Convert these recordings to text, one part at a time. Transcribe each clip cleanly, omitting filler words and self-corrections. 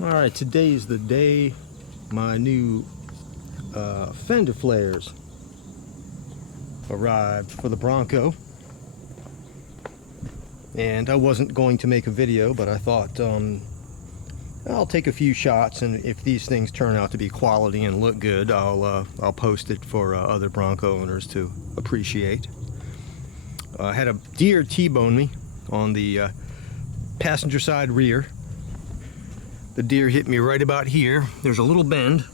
Alright, today is the day my new Fender flares arrived for the Bronco. And I wasn't going to make a video, but I thought I'll take a few shots, and if these things turn out to be quality and look good, I'll post it for other Bronco owners to appreciate. I had a deer T-bone me on the passenger side rear. The deer hit me right about here. There's a little bend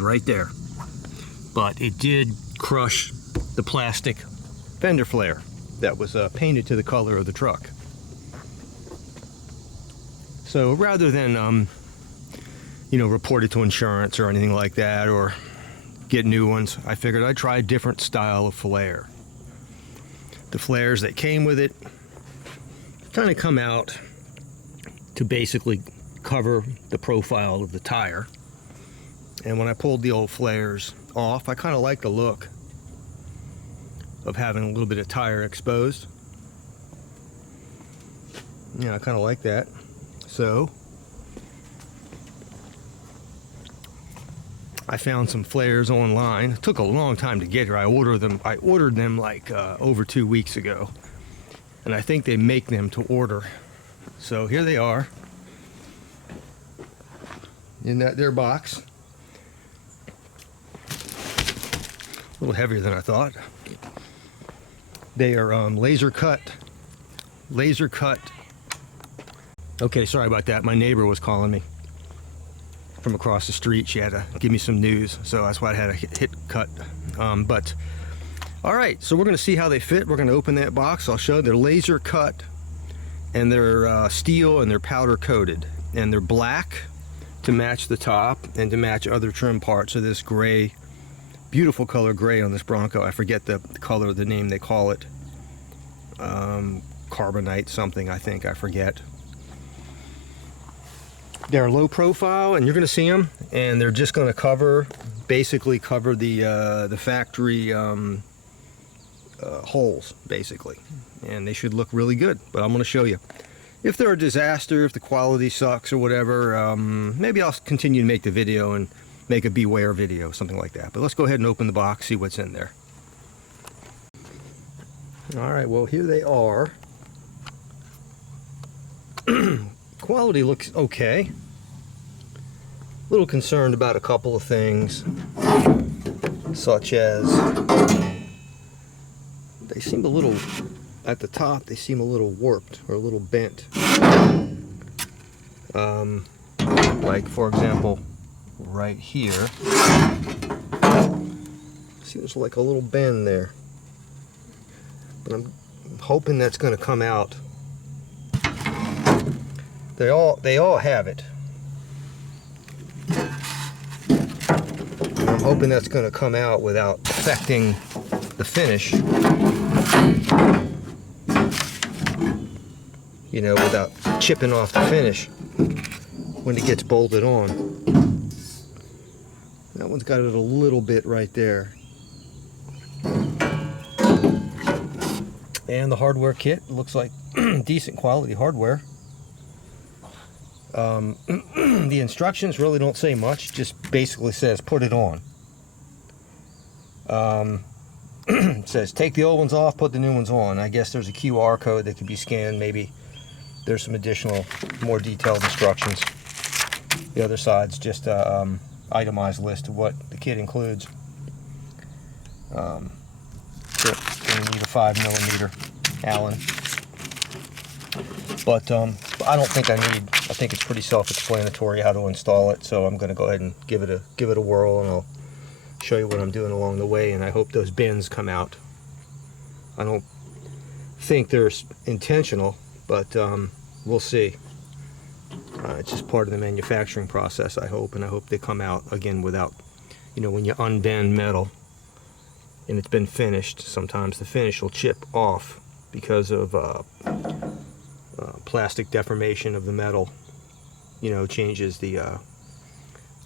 right there. But it did crush the plastic fender flare that was painted to the color of the truck. So rather than, report it to insurance or anything like that, or get new ones, I figured I'd try a different style of flare. The flares that came with it kind of come out to basically cover the profile of the tire. And when I pulled the old flares off, I kind of like the look of having a little bit of tire exposed. Yeah, I kind of like that. So I found some flares online. It took a long time to get here. I ordered them like over 2 weeks ago, and I think they make them to order. So here they are in their box. A little heavier than I thought. They are laser cut. Okay, sorry about that. My neighbor was calling me from across the street. She had to give me some news, so that's why I had a hit cut. But all right, so we're going to see how they fit. We're going to open that box. I'll show. They're laser cut, and they're steel, and they're powder coated, and they're black to match the top and to match other trim parts of this gray, beautiful color gray on this Bronco. I forget the color, the name they call it. Carbonite something, I think. I forget. They're low profile, and you're going to see them, and they're just going to basically cover the factory holes, basically, and they should look really good. But I'm going to show you. If they're a disaster, if the quality sucks or whatever, maybe I'll continue to make the video and make a beware video, something like that. But let's go ahead and open the box, see what's in there. All right, well, here they are. Quality looks okay. A little concerned about a couple of things, such as they seem a little, at the top, they seem a little warped or a little bent. Like, for example, right here. See, there's like a little bend there. But I'm hoping that's going to come out. They all have it. I'm hoping that's going to come out without affecting the finish. Without chipping off the finish when it gets bolted on. That one's got it a little bit right there. And the hardware kit looks like decent quality hardware. The instructions really don't say much, just basically says put it on. It says take the old ones off, put the new ones on. I guess there's a QR code that could be scanned. Maybe there's some additional, more detailed instructions. The other side's just an itemized list of what the kit includes. So you need a 5mm Allen. But I don't think I think it's pretty self-explanatory how to install it, so I'm going to go ahead and give it a whirl, and I'll show you what I'm doing along the way, and I hope those bends come out. I don't think they're intentional, but we'll see. It's just part of the manufacturing process, I hope, and I hope they come out, again, without, when you unbend metal and it's been finished, sometimes the finish will chip off because of plastic deformation of the metal, changes the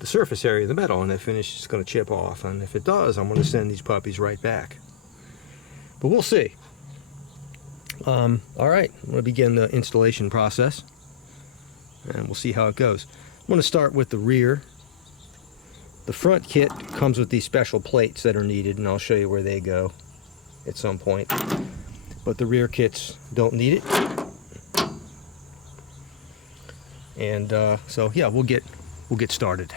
surface area of the metal, and the finish is going to chip off. And if it does, I'm going to send these puppies right back. But we'll see. All right, I'm going to begin the installation process. and we'll see how it goes. I'm going to start with the rear. The front kit comes with these special plates that are needed, and I'll show you where they go at some point. But the rear kits don't need it. And so yeah, we'll get started.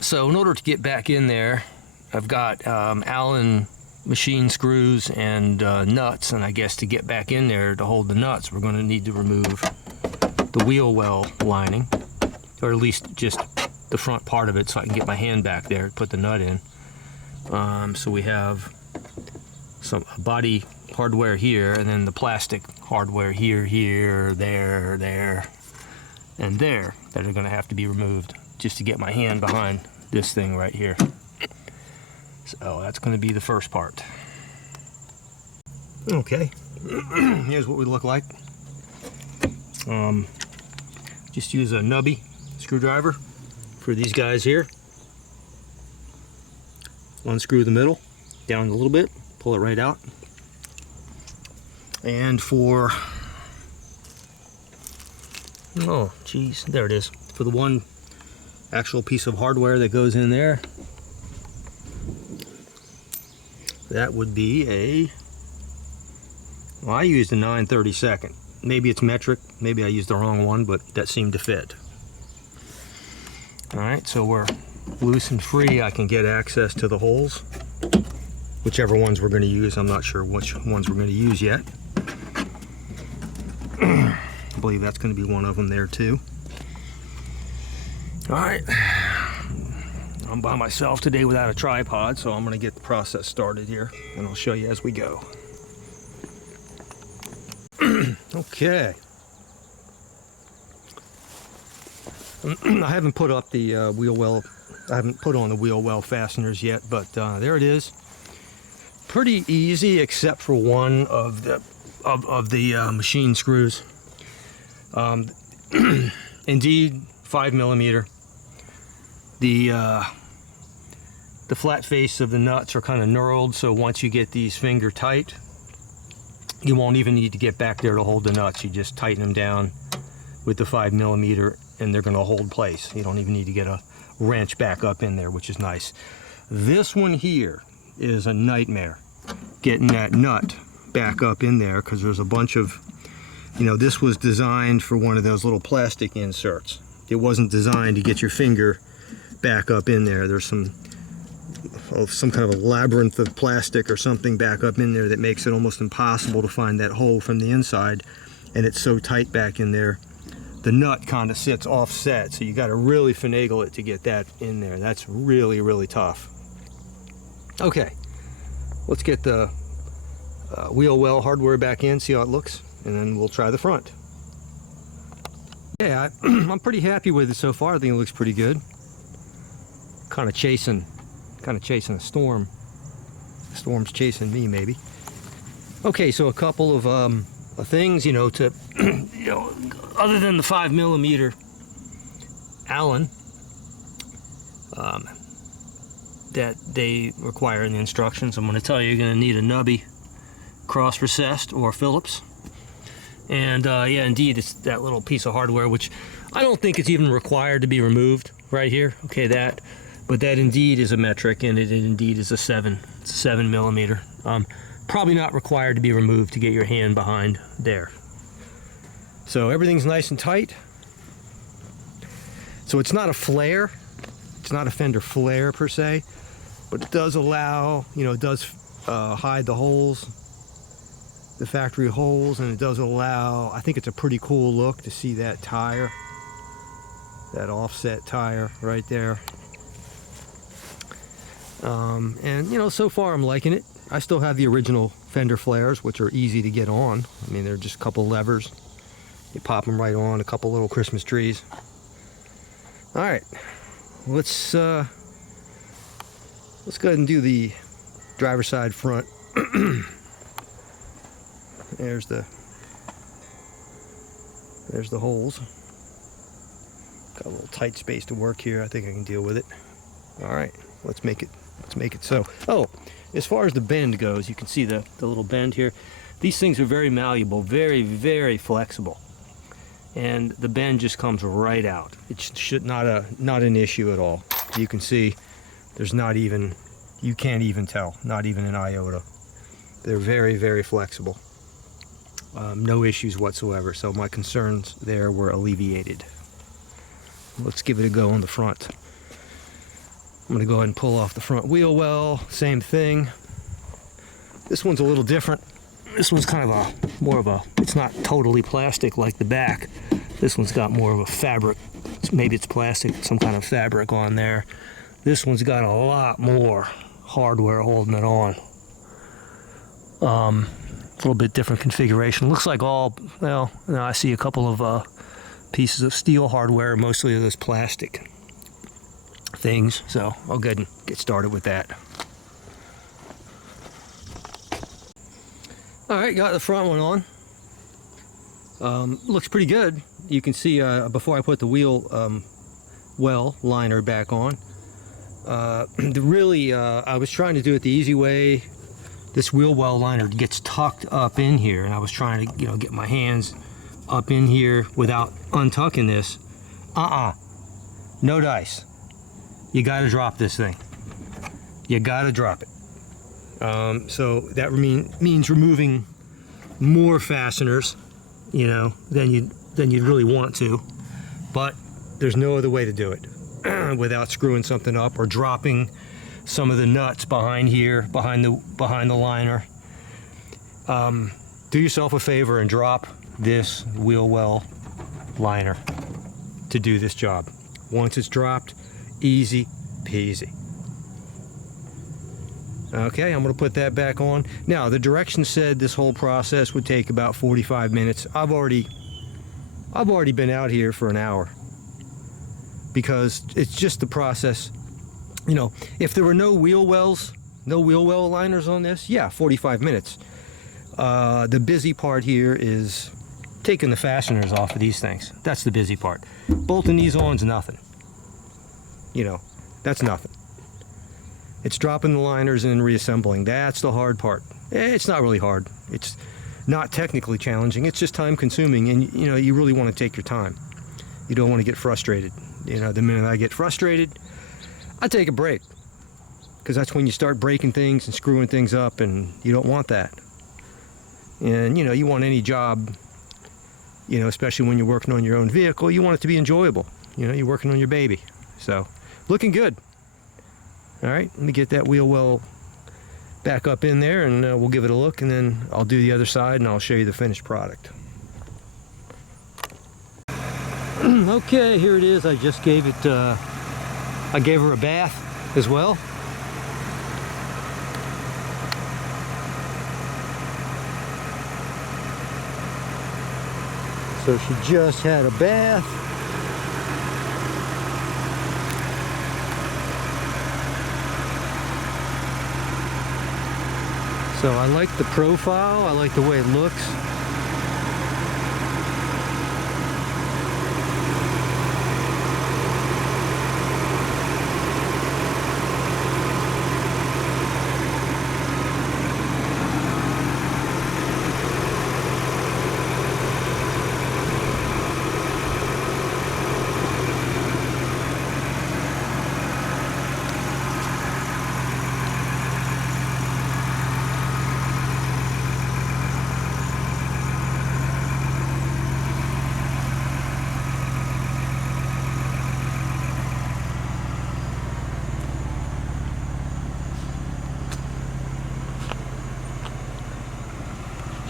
So in order to get back in there, I've got Allen machine screws and nuts, and I guess to get back in there to hold the nuts, we're going to need to remove the wheel well lining, or at least just the front part of it, so I can get my hand back there, put the nut in. So we have some body hardware here, and then the plastic hardware here, there, and there, that are going to have to be removed just to get my hand behind this thing right here. So that's going to be the first part. Okay, here's what we look like. Just use a nubby screwdriver for these guys here. Unscrew the middle down a little bit, pull it right out. And for, oh geez, there it is. For the one actual piece of hardware that goes in there, that would be a, well, I used a 9/32. Maybe it's metric, maybe I used the wrong one, but that seemed to fit. Alright, so we're loose and free. I can get access to the holes, whichever ones we're going to use. I'm not sure which ones we're going to use yet. I believe that's going to be one of them there too. Alright, I'm by myself today without a tripod, so I'm going to get the process started here, and I'll show you as we go. Okay. I haven't put up the wheel well, I haven't put on the wheel well fasteners yet, but there it is. Pretty easy, except for one of the machine screws. Indeed, 5mm. The flat face of the nuts are kind of knurled, so once you get these finger tight, you won't even need to get back there to hold the nuts. You just tighten them down with the 5mm, and they're going to hold place. You don't even need to get a wrench back up in there, which is nice. This one here is a nightmare, getting that nut back up in there, because there's a bunch of, you know, this was designed for one of those little plastic inserts. It wasn't designed to get your finger back up in there. There's some kind of a labyrinth of plastic or something back up in there that makes it almost impossible to find that hole from the inside, and it's so tight back in there. The nut kind of sits offset, so you got to really finagle it to get that in there. That's really, really tough. Okay, let's get the wheel well hardware back in, see how it looks, and then we'll try the front. Yeah, I'm pretty happy with it so far. I think it looks pretty good. Kind of chasing a storm. The storm's chasing me, maybe. Okay, so a couple of things, you know, to, you know, other than the 5mm Allen that they require in the instructions. I'm going to tell you, you're going to need a nubby cross recessed or Phillips. And yeah, indeed, it's that little piece of hardware, which I don't think it's even required to be removed right here. Okay, but that indeed is a metric, and it indeed is a 7mm. Probably not required to be removed to get your hand behind there. So everything's nice and tight. So it's not a flare. It's not a Fender flare per se, but it does allow, you know, it does hide the holes, the factory holes, and it does allow, I think it's a pretty cool look to see that tire, that offset tire right there. And you know, so far I'm liking it. I still have the original Fender flares, which are easy to get on. I mean, they're just a couple levers. You pop them right on, a couple little Christmas trees. All right, let's go ahead and do the driver's side front. There's the holes. Got a little tight space to work here. I think I can deal with it. All right, let's make it Let's make it so. Oh, as far as the bend goes, you can see the little bend here. These things are very malleable, very, very flexible. And the bend just comes right out. It's not an issue at all. You can see there's not even, you can't even tell, not even an iota. They're very, very flexible. No issues whatsoever. So my concerns there were alleviated. Let's give it a go on the front. I'm going to go ahead and pull off the front wheel well. Same thing. This one's a little different. This one's kind of more of a, it's not totally plastic like the back. This one's got more of a fabric. Maybe it's plastic, some kind of fabric on there. This one's got a lot more hardware holding it on. A little bit different configuration. Looks like all, well, I see a couple of pieces of steel hardware, mostly of this plastic things. So I'll go ahead and get started with that. All right, got the front one on. Looks pretty good. You can see before I put the wheel well liner back on. I was trying to do it the easy way. This wheel well liner gets tucked up in here, and I was trying to, get my hands up in here without untucking this. No dice. You got to drop this thing. You got to drop it. So that means removing more fasteners, than you'd really want to, but there's no other way to do it without screwing something up or dropping some of the nuts behind here, behind the liner. Do yourself a favor and drop this wheel well liner to do this job. Once it's dropped, easy peasy. Okay, I'm going to put that back on. Now, the directions said this whole process would take about 45 minutes. I've already been out here for an hour because it's just the process. If there were no wheel well liners on this, yeah, 45 minutes. The busy part here is taking the fasteners off of these things. That's the busy part. Bolting these on's nothing. That's nothing. It's dropping the liners and reassembling. That's the hard part. It's not really hard. It's not technically challenging. It's just time consuming, and you really want to take your time. You don't want to get frustrated. The minute I get frustrated, I take a break, because that's when you start breaking things and screwing things up, and you don't want that. And you want any job, especially when you're working on your own vehicle, you want it to be enjoyable. You're working on your baby. So, looking good. All right, let me get that wheel well back up in there, and we'll give it a look, and then I'll do the other side and I'll show you the finished product. Okay, here it is. I just gave it, I gave her a bath as well. So she just had a bath. So I like the profile, I like the way it looks.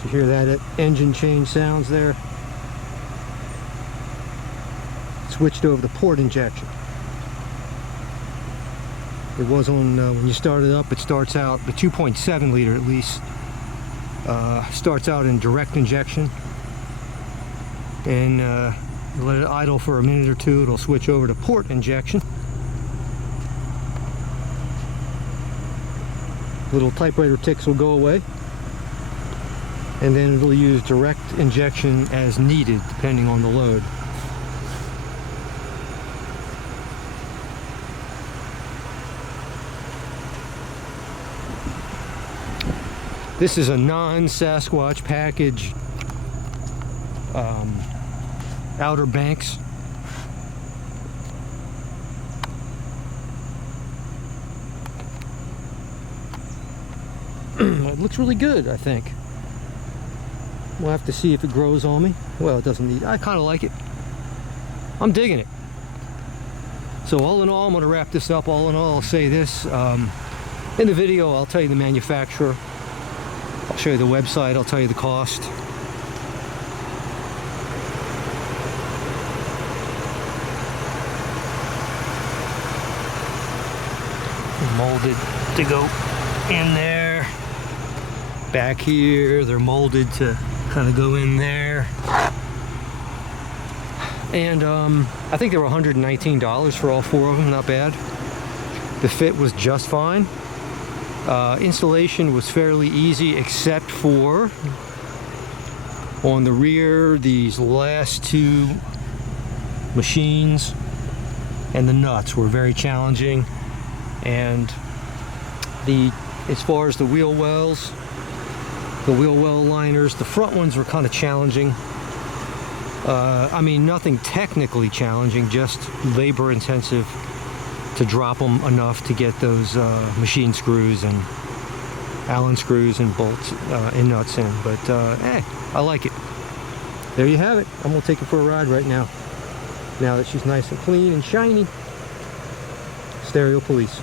You hear that engine change sounds there? Switched over to port injection. It was on, when you start it up, it starts out, the 2.7 liter at least, starts out in direct injection. And you let it idle for a minute or two, it'll switch over to port injection. Little typewriter ticks will go away. And then it'll use direct injection as needed, depending on the load. This is a non-Sasquatch package. Outer Banks. It looks really good, I think. We'll have to see if it grows on me. Well, it doesn't need. I kind of like it. I'm digging it. So all in all, I'm going to wrap this up. All in all, I'll say this. In the video, I'll tell you the manufacturer. I'll show you the website. I'll tell you the cost. Molded to go in there. Back here, they're molded to kind of go in there. And I think they were $119 for all four of them. Not bad. The fit was just fine. Installation was fairly easy, except for on the rear, these last two machines and the nuts were very challenging. And as far as the wheel wells, the wheel well liners, the front ones were kind of challenging. I mean, nothing technically challenging, just labor intensive to drop them enough to get those machine screws and Allen screws and bolts and nuts in. But I like it. There you have it. I'm gonna take it for a ride right now. Now that she's nice and clean and shiny. Stereo Police.